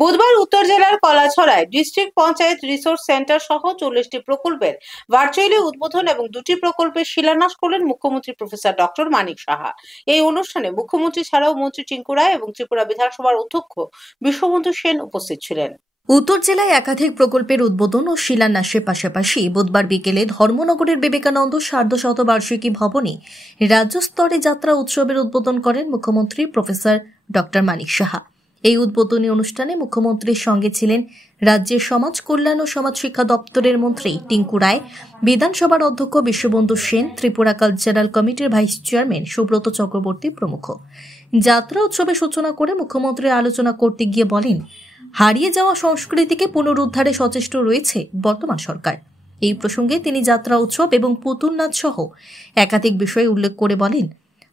বুধবার উত্তর জেলার কলাছড়ায় ডিস্ট্রিক্ট পঞ্চায়েত রিসোর্স সেন্টার সহ 40টি প্রকল্পের ভার্চুয়ালি উদ্বোধন এবং 2টি প্রকল্পের শিলান্যাস করলেন মুখ্যমন্ত্রী প্রফেসর ডক্টর মানিক সাহা। এই অনুষ্ঠানে মুখ্যমন্ত্রী ছাড়াও মন্ত্রী টিঙ্কু রায় এবং ত্রিপুরা বিধানসভার অধ্যক্ষ বিশ্ববন্ধু সেন উপস্থিত ছিলেন। উত্তর জেলায় একাধিক প্রকল্পের উদ্বোধন ও শিলান্যাসের পাশাপাশি বুধবার বিকেলে ধর্মনগরের বিবেকানন্দ সার্ধশতবার্ষিকী ভবনে রাজ্য স্তরে যাত্রা উৎসবের উদ্বোধন করেন মুখ্যমন্ত্রী প্রফেসর ডক্টর মানিক সাহা। এই উদ্বোধনী অনুষ্ঠানে মুখ্যমন্ত্রীর সঙ্গে ছিলেন রাজ্যের সমাজ কল্যাণ ও সমাজ শিক্ষা দপ্তরের মন্ত্রী টিঙ্কু রায়, বিধানসভার অধ্যক্ষ বিশ্ববন্ধু সেন, ত্রিপুরা কালচারাল কমিটির ভাইস চেয়ারম্যান সুব্রত চক্রবর্তী প্রমুখ। যাত্রা উৎসবের সূচনা করে মুখ্যমন্ত্রী আলোচনা করতে গিয়ে বলেন, হারিয়ে যাওয়া সংস্কৃতিকে পুনরুদ্ধারে সচেষ্ট রয়েছে বর্তমান সরকার। এই প্রসঙ্গে তিনি যাত্রা উৎসব এবং পুতুল নাচ সহ একাধিক বিষয় উল্লেখ করে বলেন,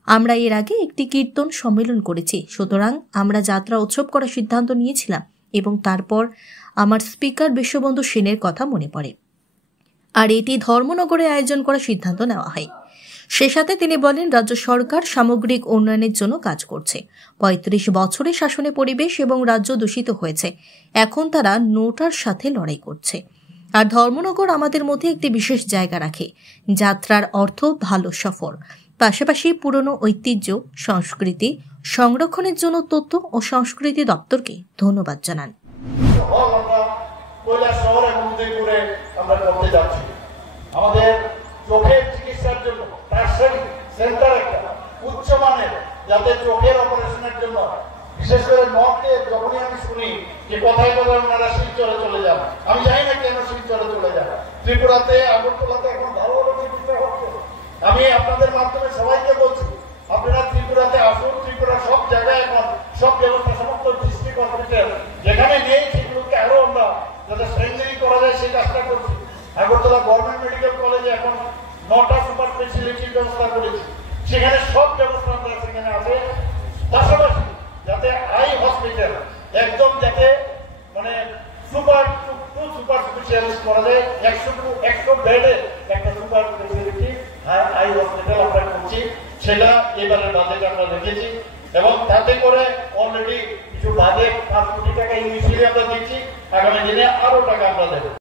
আমরা এর আগে একটি কীর্তন সম্মেলন করেছি, সুতরাং আমরা যাত্রা উৎসব করার সিদ্ধান্ত নিয়েছিলাম এবং তারপর আমার স্পিকার বিশ্ববন্ধু সেনের কথা মনে পড়ে, আর এটি ধর্মনগরে আয়োজন করার সিদ্ধান্ত নেওয়া হয়। সে সাথে তিনি বলেন, রাজ্য সরকার সামগ্রিক উন্নয়নের জন্য কাজ করছে। ৩৫ বছরের শাসনে পরিবেশ এবং রাজ্য দূষিত হয়েছে, এখন তারা নোটার সাথে লড়াই করছে। আর ধর্মনগর আমাদের মধ্যে একটি বিশেষ জায়গা রাখে। যাত্রার অর্থ ভালো সফর, পাশাপাশি পুরনো ঐতিহ্য সংস্কৃতি সংরক্ষণের জন্য তথ্য ও সংস্কৃতি দপ্তরকে ধন্যবাদ জানান। আমাদের চোখের চিকিৎসার জন্য সেন্টার একটা উচ্চমানের, যাতে চোখের অপারেশনের জন্য বিশেষ করে নর্থে যখনই আমি শুনি যে কোথায় কোথায় ওনারা শিলচরে চলে যান, আমি জানি না কেন শিলচরে চলে যান। ত্রিপুরাতে আগরতলাতে এখন ভালো ভালো চিকিৎসা হচ্ছে। আমি আপনাদের মাধ্যমে সবাইকে বলছি, আপনারা ত্রিপুরাতে আসুন। ত্রিপুরা সব জায়গায় এখন সব ব্যবস্থা, সমস্ত ডিস্ট্রিক্ট হসপিটাল যেখানে নেই সেগুলোকে আরো আমরা যাতে স্ট্রেংথেনিং করা যায় সেই কাজটা করছি। আগরতলা গভর্নমেন্ট মেডিকেল কলেজে এখন 9টা সুপার স্পেশালিটির ব্যবস্থা করেছি, সেখানে সব ব্যবস্থা আমরা সেখানে আছে। পাশাপাশি যাতে আই হসপিটাল একদম যাতে মানে সুপার স্পেশালিস্ট করা যায়, 100 বেডে একটা সুপার স্পেশালিটি আই হসপিটাল আমরা করছি, সেটা এবারের বাজেটে আমরা রেখেছি এবং তাতে করে অলরেডি কিছু বাজেট 5 কোটি টাকা ইনিশিয়ালি আমরা দিচ্ছি, আগামী দিনে আরো টাকা আমরা দেবো।